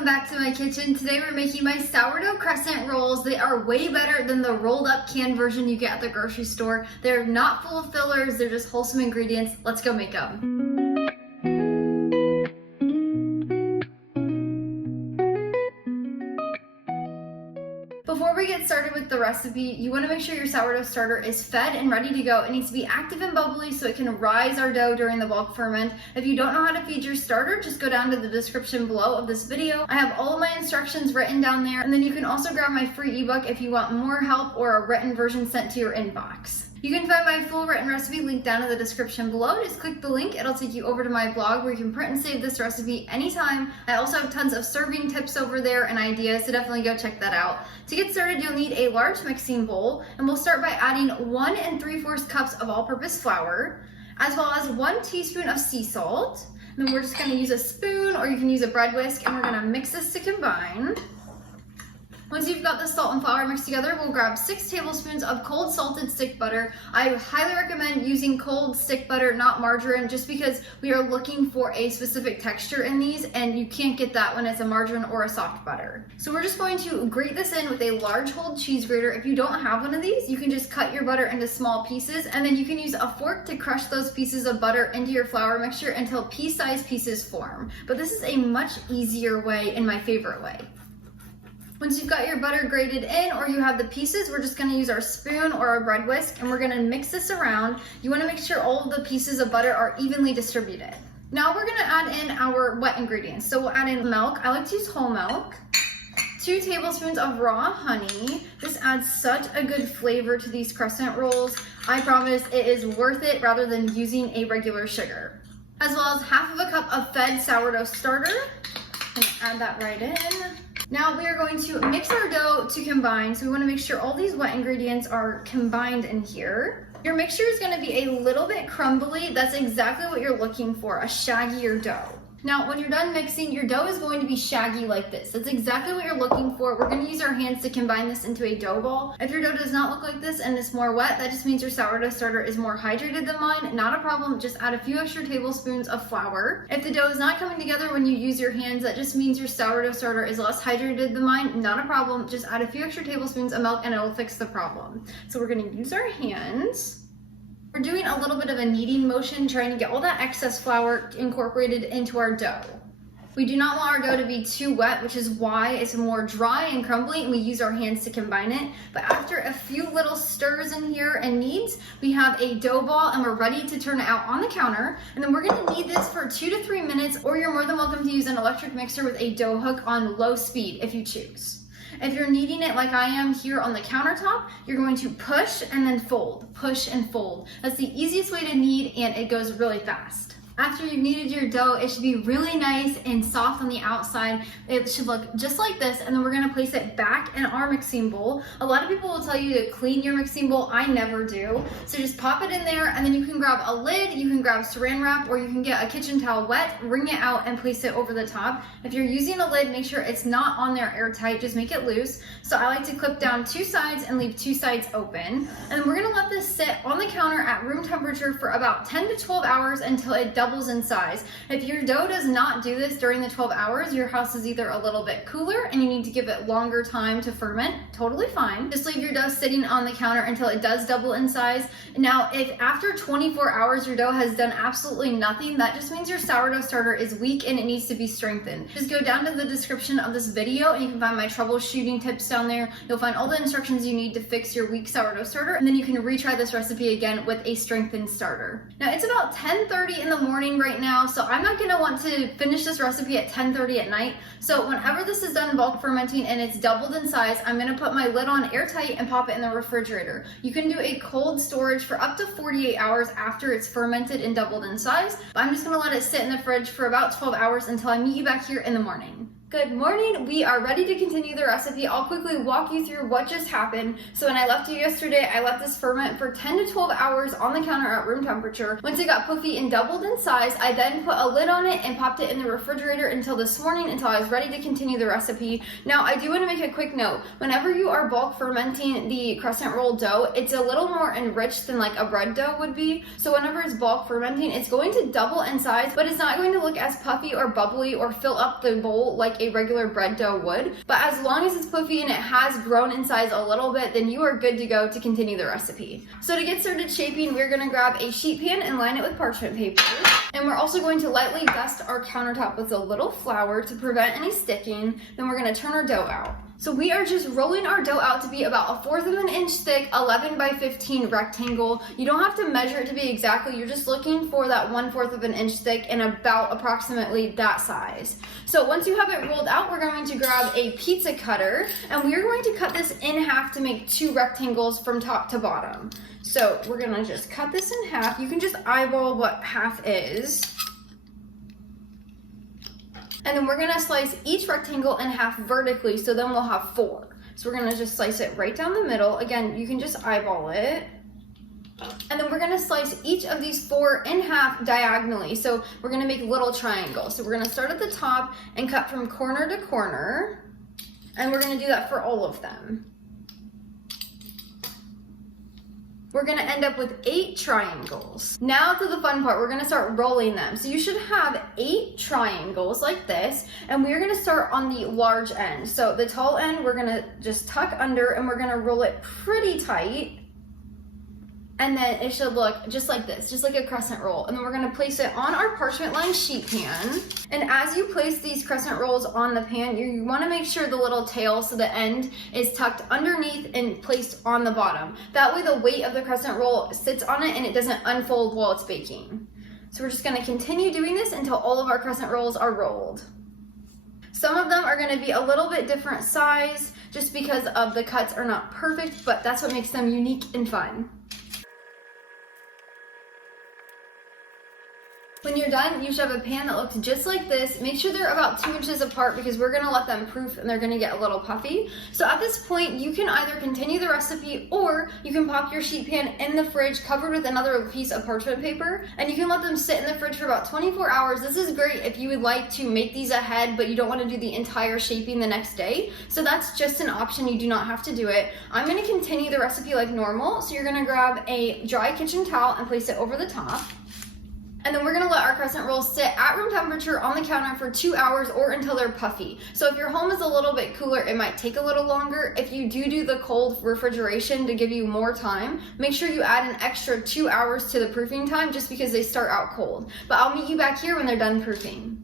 welcome back to my kitchen. Today we're making my sourdough crescent rolls. They are way better than the rolled up canned version you get at the grocery store. They're not full of fillers, they're just wholesome ingredients. Let's go make them. Before we get started with the recipe, you want to make sure your sourdough starter is fed and ready to go. It needs to be active and bubbly so it can rise our dough during the bulk ferment. If you don't know how to feed your starter, just go down to the description below of this video. I have all of my instructions written down there, and then you can also grab my free ebook if you want more help or a written version sent to your inbox. You can find my full written recipe linked down in the description below. Just click the link, it'll take you over to my blog where you can print and save this recipe anytime. I also have tons of serving tips over there and ideas, so definitely go check that out. To get started, you'll need a large mixing bowl, and we'll start by adding 1 3/4 cups of all-purpose flour, as well as 1 teaspoon of sea salt. And then we're just gonna use a spoon, or you can use a bread whisk, and we're gonna mix this to combine. Once you've got the salt and flour mixed together, we'll grab 6 tablespoons of cold salted stick butter. I highly recommend using cold stick butter, not margarine, just because we are looking for a specific texture in these, and you can't get that when it's a margarine or a soft butter. So we're just going to grate this in with a large whole cheese grater. If you don't have one of these, you can just cut your butter into small pieces, and then you can use a fork to crush those pieces of butter into your flour mixture until pea-sized pieces form. But this is a much easier way and my favorite way. Once you've got your butter grated in, or you have the pieces, we're just gonna use our spoon or our bread whisk, and we're gonna mix this around. You wanna make sure all of the pieces of butter are evenly distributed. Now we're gonna add in our wet ingredients. So we'll add in milk. I like to use whole milk. 2 tablespoons of raw honey. This adds such a good flavor to these crescent rolls. I promise it is worth it rather than using a regular sugar. As well as 1/2 cup of fed sourdough starter. And add that right in. Now we are going to mix our dough to combine, so we want to make sure all these wet ingredients are combined in here. Your mixture is going to be a little bit crumbly. That's exactly what you're looking for, a shaggier dough. Now, when you're done mixing, your dough is going to be shaggy like this. That's exactly what you're looking for. We're going to use our hands to combine this into a dough ball. If your dough does not look like this and it's more wet, that just means your sourdough starter is more hydrated than mine. Not a problem, just add a few extra tablespoons of flour. If the dough is not coming together when you use your hands, that just means your sourdough starter is less hydrated than mine. Not a problem, just add a few extra tablespoons of milk and it will fix the problem. So we're going to use our hands. We're doing a little bit of a kneading motion, trying to get all that excess flour incorporated into our dough. We do not want our dough to be too wet, which is why it's more dry and crumbly, and we use our hands to combine it. But after a few little stirs in here and kneads, we have a dough ball, and we're ready to turn it out on the counter. And then we're gonna knead this for 2 to 3 minutes, or you're more than welcome to use an electric mixer with a dough hook on low speed if you choose. If you're kneading it like I am here on the countertop, you're going to push and then fold, push and fold. That's the easiest way to knead, and it goes really fast. After you've kneaded your dough, it should be really nice and soft on the outside. It should look just like this, and then we're gonna place it back in our mixing bowl. A lot of people will tell you to clean your mixing bowl. I never do. So just pop it in there, and then you can grab a lid, you can grab saran wrap, or you can get a kitchen towel wet, wring it out, and place it over the top. If you're using a lid, make sure it's not on there airtight, just make it loose. So I like to clip down 2 sides and leave 2 sides open. And then we're gonna let this sit on the counter at room temperature for about 10 to 12 hours until it doubles in size. If your dough does not do this during the 12 hours, your house is either a little bit cooler and you need to give it longer time to ferment. Totally fine. Just leave your dough sitting on the counter until it does double in size. Now, if after 24 hours your dough has done absolutely nothing, that just means your sourdough starter is weak and it needs to be strengthened. Just go down to the description of this video and you can find my troubleshooting tips down there. You'll find all the instructions you need to fix your weak sourdough starter, and then you can retry this recipe again with a strengthened starter. Now, it's about 10:30 in the morning right now, so I'm not gonna want to finish this recipe at 10:30 at night. So whenever this is done bulk fermenting and it's doubled in size, I'm gonna put my lid on airtight and pop it in the refrigerator. You can do a cold storage for up to 48 hours after it's fermented and doubled in size, but I'm just gonna let it sit in the fridge for about 12 hours until I meet you back here in the morning. Good morning, we are ready to continue the recipe. I'll quickly walk you through what just happened. So when I left you yesterday, I let this ferment for 10 to 12 hours on the counter at room temperature. Once it got puffy and doubled in size, I then put a lid on it and popped it in the refrigerator until this morning, until I was ready to continue the recipe. Now, I do want to make a quick note. Whenever you are bulk fermenting the crescent roll dough, it's a little more enriched than like a bread dough would be. So whenever it's bulk fermenting, it's going to double in size, but it's not going to look as puffy or bubbly or fill up the bowl like like a regular bread dough would. But as long as it's puffy and it has grown in size a little bit, then you are good to go to continue the recipe. So to get started shaping, we're gonna grab a sheet pan and line it with parchment paper. And we're also going to lightly dust our countertop with a little flour to prevent any sticking. Then we're gonna turn our dough out. So we are just rolling our dough out to be about 1/4 of an inch thick, 11 by 15 rectangle. You don't have to measure it to be exactly, you're just looking for that 1/4 of an inch thick and about approximately that size. So once you have it rolled out, we're going to grab a pizza cutter and we're going to cut this in half to make 2 rectangles from top to bottom. So we're gonna just cut this in half. You can just eyeball what half is. And then we're gonna slice each rectangle in half vertically, so then we'll have 4. So we're gonna just slice it right down the middle. Again, you can just eyeball it. And then we're gonna slice each of these 4 in half diagonally. So we're gonna make little triangles. So we're gonna start at the top and cut from corner to corner. And we're gonna do that for all of them. We're gonna end up with 8 triangles. Now to the fun part, we're gonna start rolling them. So you should have 8 triangles like this, and we're gonna start on the large end. So the tall end, we're gonna just tuck under and we're gonna roll it pretty tight. And then it should look just like this, just like a crescent roll. And then we're gonna place it on our parchment lined sheet pan. And as you place these crescent rolls on the pan, you wanna make sure the little tail, so the end is tucked underneath and placed on the bottom. That way the weight of the crescent roll sits on it and it doesn't unfold while it's baking. So we're just gonna continue doing this until all of our crescent rolls are rolled. Some of them are gonna be a little bit different size just because of the cuts are not perfect, but that's what makes them unique and fun. When you're done, you should have a pan that looks just like this. Make sure they're about 2 inches apart because we're gonna let them proof and they're gonna get a little puffy. So at this point, you can either continue the recipe or you can pop your sheet pan in the fridge covered with another piece of parchment paper, and you can let them sit in the fridge for about 24 hours. This is great if you would like to make these ahead, but you don't wanna do the entire shaping the next day. So that's just an option, you do not have to do it. I'm gonna continue the recipe like normal. So you're gonna grab a dry kitchen towel and place it over the top. And then we're gonna let our crescent rolls sit at room temperature on the counter for 2 hours or until they're puffy. So if your home is a little bit cooler, it might take a little longer. If you do the cold refrigeration to give you more time, make sure you add an extra 2 hours to the proofing time just because they start out cold. But I'll meet you back here when they're done proofing.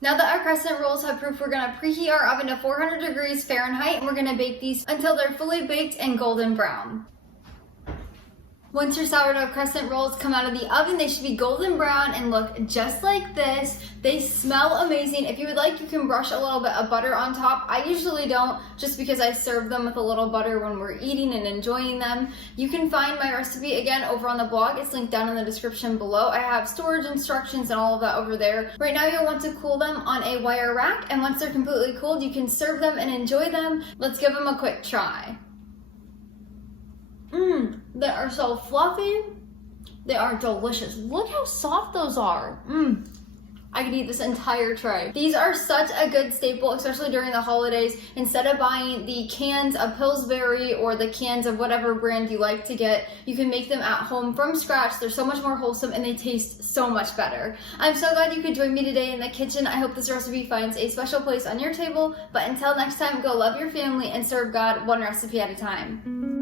Now that our crescent rolls have proofed, we're gonna preheat our oven to 400 degrees Fahrenheit and we're gonna bake these until they're fully baked and golden brown. Once your sourdough crescent rolls come out of the oven, they should be golden brown and look just like this. They smell amazing. If you would like, you can brush a little bit of butter on top. I usually don't, just because I serve them with a little butter when we're eating and enjoying them. You can find my recipe again over on the blog. It's linked down in the description below. I have storage instructions and all of that over there. Right now you'll want to cool them on a wire rack, and once they're completely cooled, you can serve them and enjoy them. Let's give them a quick try. They are so fluffy. They are delicious. Look how soft those are. I could eat this entire tray. These are such a good staple, especially during the holidays. Instead of buying the cans of Pillsbury or the cans of whatever brand you like to get, you can make them at home from scratch. They're so much more wholesome and they taste so much better. I'm so glad you could join me today in the kitchen. I hope this recipe finds a special place on your table. But until next time, go love your family and serve God one recipe at a time.